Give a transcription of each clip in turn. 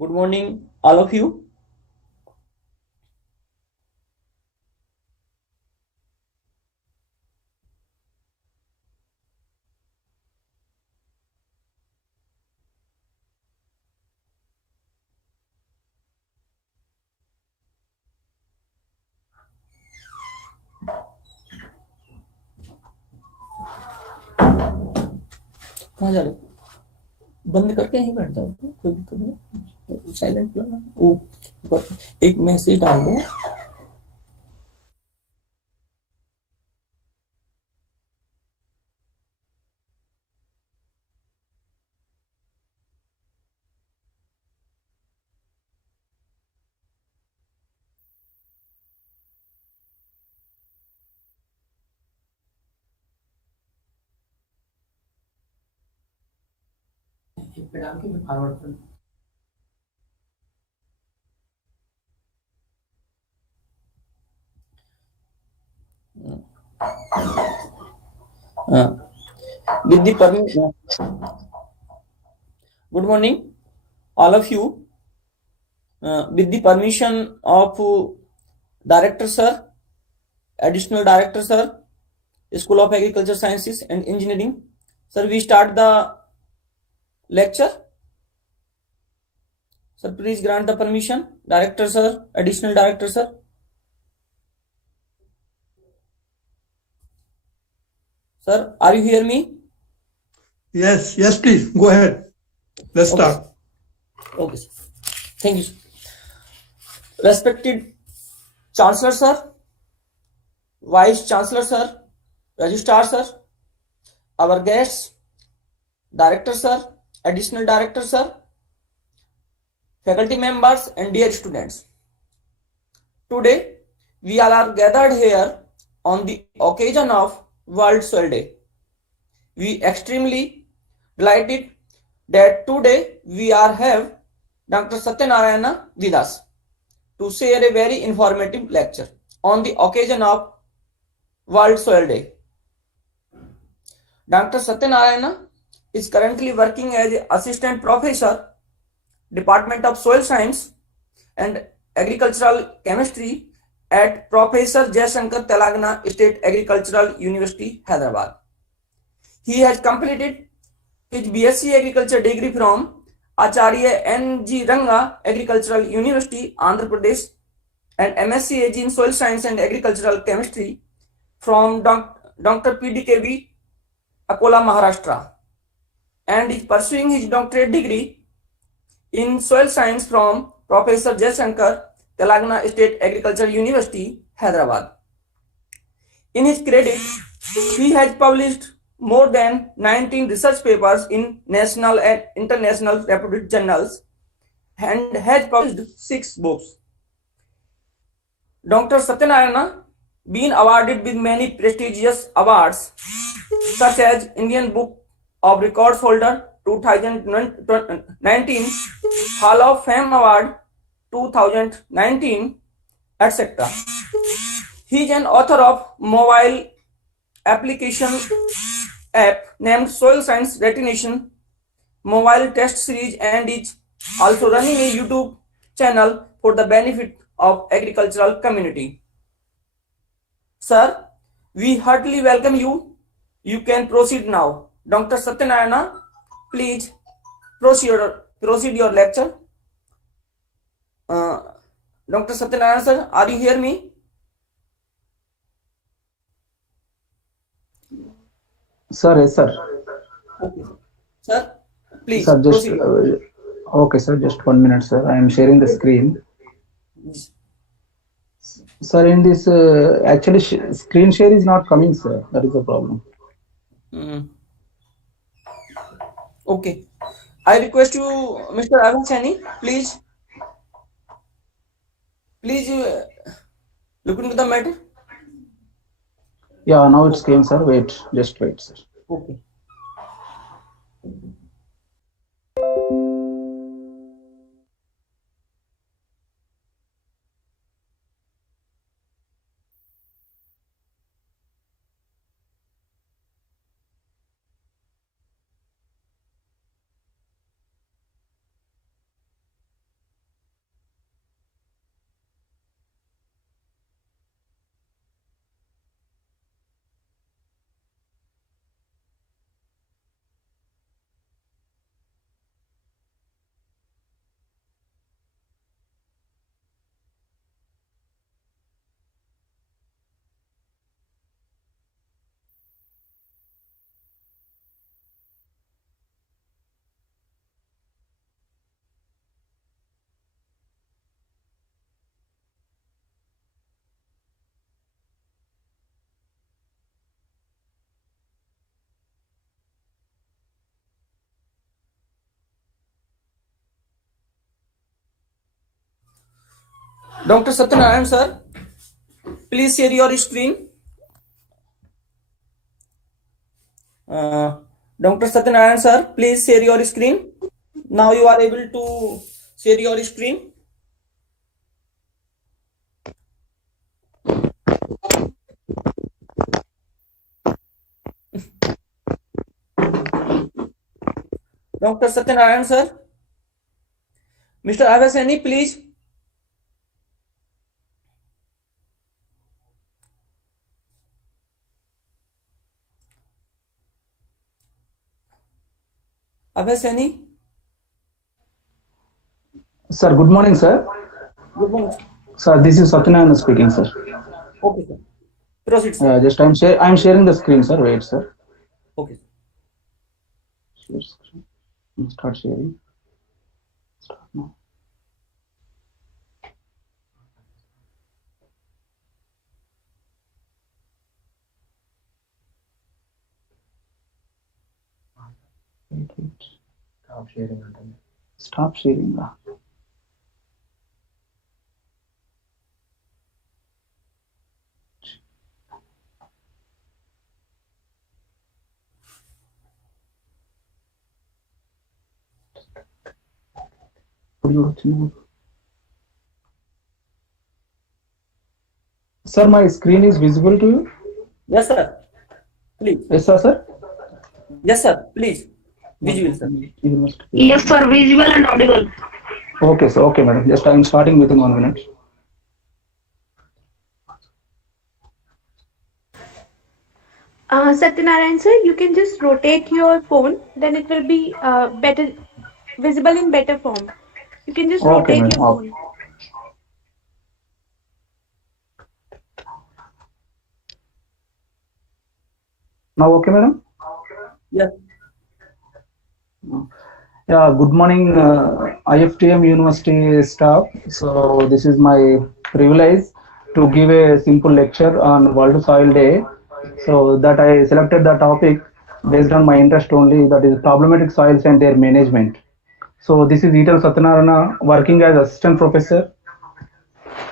Good morning, all of you. कहाँ जा रहे हो? बंद करके यहीं बैठ जाओ, कोई दिक्कत नहीं। साइलेंट वो एक मैसेज डाल दो। पे डाल के फॉरवर्ड कर। With the permission, good morning, all of you. With the permission of Director Sir, Additional Director Sir, School of Agriculture Sciences and Engineering, Sir, we start the lecture. Sir, please grant the permission. Director Sir, Additional Director Sir. Sir, are you hear me? Yes, please. Go ahead. Let's Okay, start. Okay, sir. Thank you, sir. Respected Chancellor Sir, Vice Chancellor Sir, Registrar Sir, our guests, Director Sir, Additional Director Sir, faculty members and dear students. Today, we all are gathered here on the occasion of World Soil Day. We extremely delighted that today we are have Dr. Sathyanarayana with us to share a very informative lecture on the occasion of World Soil Day. Dr. Sathyanarayana is currently working as Assistant Professor, Department of Soil Science and Agricultural Chemistry at Professor Jaishankar Telangana State Agricultural University, Hyderabad. He has completed his BSc Agriculture degree from Acharya N.G. Ranga Agricultural University, Andhra Pradesh, and MSc AG in Soil Science and Agricultural Chemistry from Dr. PDKV, Akola, Maharashtra, and is pursuing his doctorate degree in Soil Science from Professor Jaishankar, Telangana State Agricultural University, Hyderabad. In his credit, he has published more than 19 research papers in national and international reputed journals and has published 6 books. Dr. Sathyanarayana been awarded with many prestigious awards such as Indian Book of Records holder 2019, Hall of Fame Award 2019, etc. He is an author of mobile application app named Soil Science Retination mobile test series and is also running a YouTube channel for the benefit of agricultural community. Sir, we heartily welcome you. You can proceed now. Dr. Sathyanarayana, please proceed your lecture. Dr. Sathyanarayana sir, are you hear me? Sir, yes, sir. Okay. Sir, please Sir, just proceed. okay, sir. Just 1 minute, sir. I am sharing the screen. Sir, in this actually screen share is not coming, sir. That is the problem. Okay. I request you, Mr. Arun Sani, please look into the matter. Yeah, now it's came, sir. Wait, just wait, sir. Okay. Dr. Sathyanarayana sir, please share your screen. Dr. Sathyanarayana sir, please share your screen. Now you are able to share your screen. Dr. Sathyanarayana sir, Mr. Avasani, please. Avasani, Sir, good morning, sir. good morning. Sir, this is Sathyanarayana speaking, sir. Okay, sir. Proceed, sir. Just I'm sharing the screen, sir. Wait, sir. Okay. Share screen. Start sharing. Start now. Wait. Stop sharing until Stop sharing. Sir, my screen is visible to you? Yes, sir. Please. Yes, sir. Yes, sir. Please. Visual, sir. Yes, sir. Visible and audible. Okay, sir. Okay, madam. Just I'm starting within 1 minute. Sathyanarayan sir, you can just rotate your phone, then it will be better visible in better form. You can just Okay, rotate madam. your phone. Now, okay, madam. Yes. Yeah, good morning, IFTM University staff. So this is my privilege to give a simple lecture on World Soil Day. So that I selected the topic based on my interest only, that is problematic soils and their management. So this is Eetela Sathyanarayana, working as assistant professor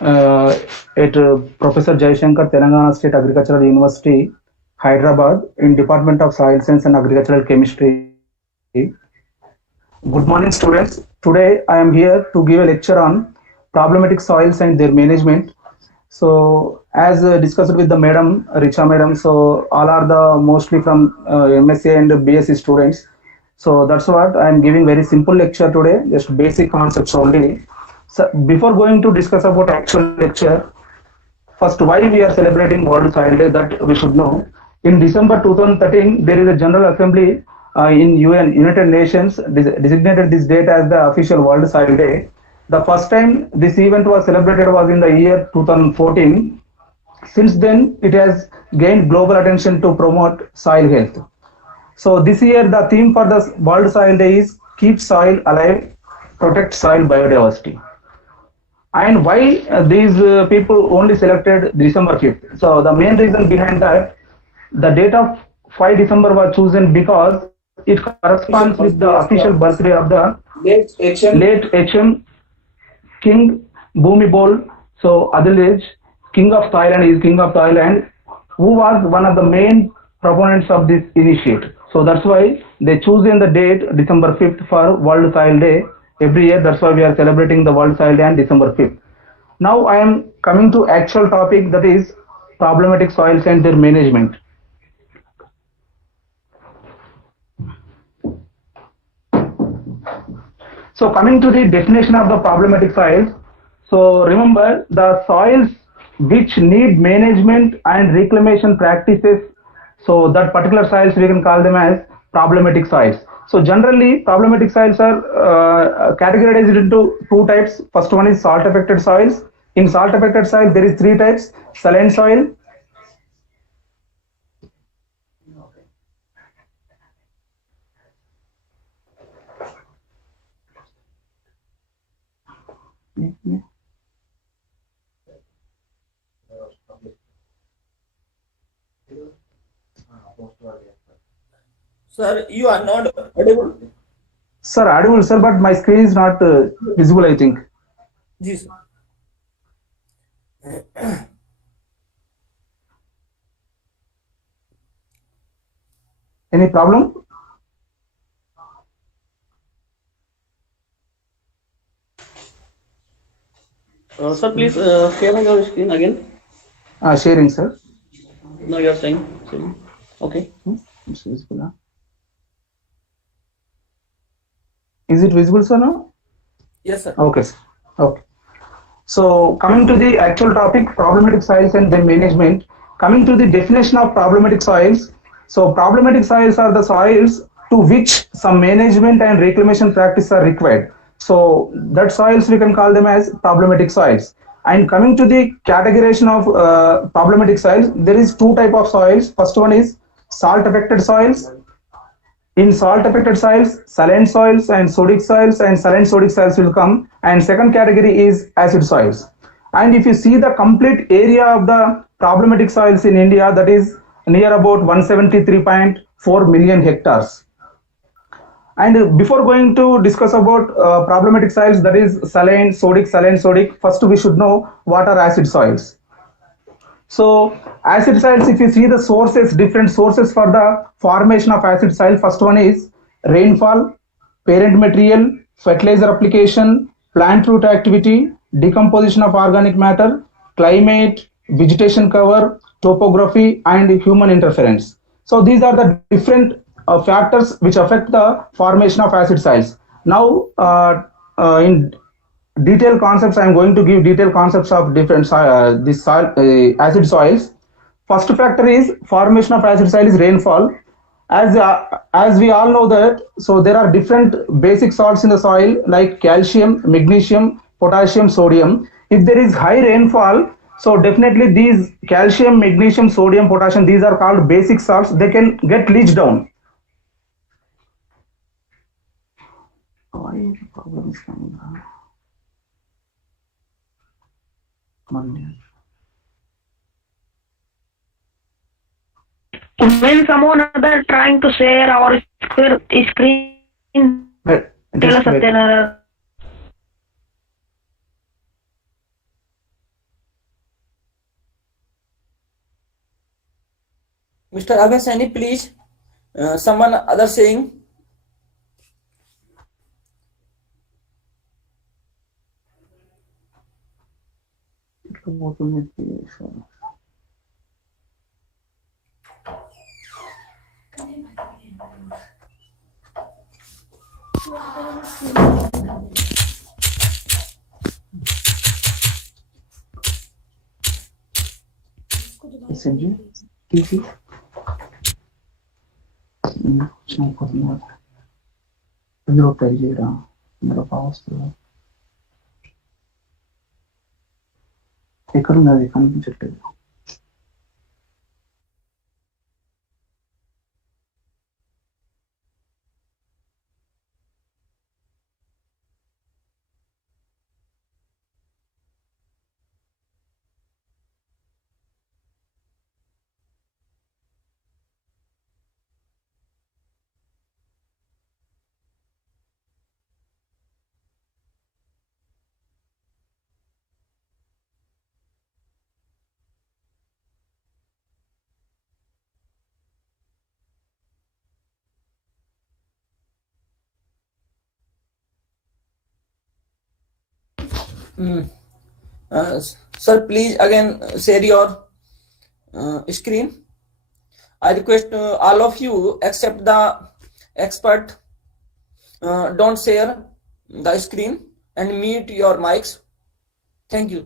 at Professor Jaishankar, Telangana State Agricultural University, Hyderabad, in Department of Soil Science and Agricultural Chemistry. Good morning, students. Today I am here to give a lecture on problematic soils and their management. So, as discussed with the madam, Richa madam, so all are the mostly from MSc and BSc students. So that's what I am giving very simple lecture today, just basic concepts only. So before going to discuss about actual lecture, first, why we are celebrating World Soil Day, that we should know. In December 2013, there is a General Assembly in UN, United Nations, designated this date as the official World Soil Day. The first time this event was celebrated was in the year 2014. Since then, it has gained global attention to promote soil health. So this year, the theme for the World Soil Day is Keep Soil Alive, Protect Soil Biodiversity. And why these people only selected December 5th? So the main reason behind that, the date of 5 December was chosen because it corresponds with the official birthday of the late HM King Bhumi Bol, so Adilaj, King of Thailand, is King of Thailand, who was one of the main proponents of this initiative. So that's why they chosen the date December 5th for World Soil Day every year. That's why we are celebrating the World Soil Day on December 5th. Now I am coming to actual topic, that is problematic soils and their management. So coming to the definition of the problematic soils. So remember, the soils which need management and reclamation practices, so that particular soils we can call them as problematic soils. So generally problematic soils are categorized into two types. First one is salt affected soils. In salt affected soil there is three types: saline soil, Sir, you are not audible. sir, audible sir, but my screen is not visible, I think. Yes, sir. Any problem? Sir, please share your screen again. Sharing, sir. No, you are saying. Okay. It's visible, huh? Is it visible, sir, now? Yes, sir. Okay, sir. Okay. So coming to the actual topic, problematic soils and their management. Coming to the definition of problematic soils. So problematic soils are the soils to which some management and reclamation practices are required. So that soils we can call them as problematic soils. And coming to the categorization of problematic soils, there is two type of soils. First one is salt affected soils. In salt affected soils, saline soils and sodic soils and saline sodic soils will come. And second category is acid soils. And if you see the complete area of the problematic soils in India, that is near about 173.4 million hectares. And before going to discuss about problematic soils, that is saline, sodic, first we should know what are acid soils. So acid soils, if you see the sources, different sources for the formation of acid soil, first one is rainfall, parent material, fertilizer application, plant root activity, decomposition of organic matter, climate, vegetation cover, topography, and human interference. So these are the different factors which affect the formation of acid soils. Now, in detailed concepts, I am going to give detailed concepts of different this soil, acid soils. First factor is formation of acid soil is rainfall. As we all know that, so there are different basic salts in the soil like calcium, magnesium, potassium, sodium. If there is high rainfall, so definitely these calcium, magnesium, sodium, potassium, these are called basic salts. They can get leached down. Why the problem is coming now? When someone other trying to share our screen, tell us Sathyanarayana. Mr. Abhasani, please. Someone other saying. SMG, TC. ఇందులో try చేయరా ఇందులో కావస్తుంది ఎక్కడుంది అది కనిపించట్లేదు Sir, please again share your screen. I request all of you except the expert don't share the screen and mute your mics. Thank you.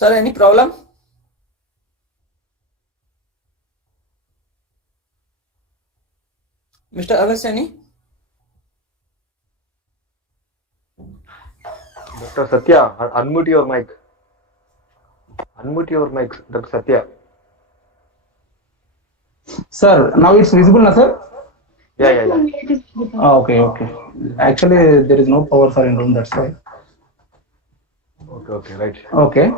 Sir, any problem? Mr. Avasani? Dr. Satya, unmute your mic. Unmute your mic, Dr. Satya. Sir, now it's visible, na sir? Yeah. Okay. Actually, there is no power sir in room. That's why. Okay, right. Okay.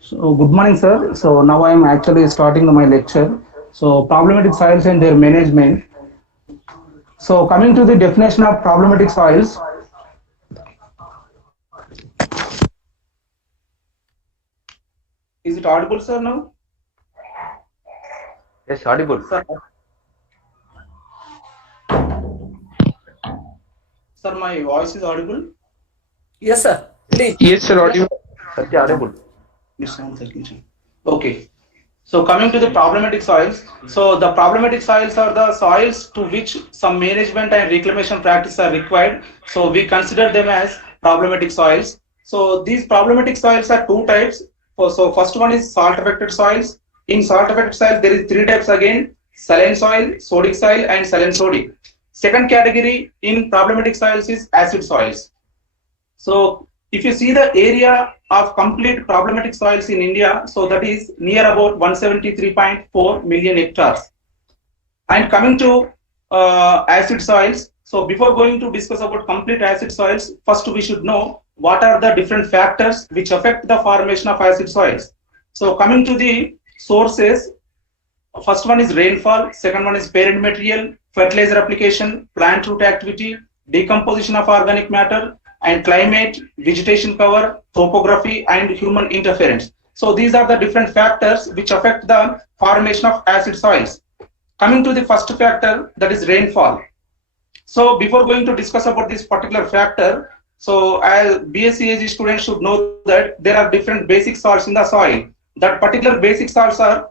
So good morning, sir. So now I am actually starting my lecture. So problematic soils and their management. So coming to the definition of problematic soils. Is it audible, sir, now? Yes, audible. Sir, sir, my voice is audible? Yes, sir. Please. Yes, sir, audible. Satya, audible. It's 1 second. Okay. So coming to the problematic soils. So the problematic soils are the soils to which some management and reclamation practices are required. So we consider them as problematic soils. So these problematic soils are two types. So first one is salt affected soils. In salt affected soils, there is three types again: saline soil, sodic soil, and saline sodic. Second category in problematic soils is acid soils. So if you see the area of complete problematic soils in India, so that is near about 173.4 million hectares. And coming to acid soils, so before going to discuss about complete acid soils, first we should know what are the different factors which affect the formation of acid soils. So coming to the sources, first one is rainfall, second one is parent material, fertilizer application, plant root activity, decomposition of organic matter, and climate, vegetation cover, topography, and human interference. So these are the different factors which affect the formation of acid soils. Coming to the first factor, that is rainfall. So before going to discuss about this particular factor, so as BSc students should know that there are different basic salts in the soil. That particular basic salts are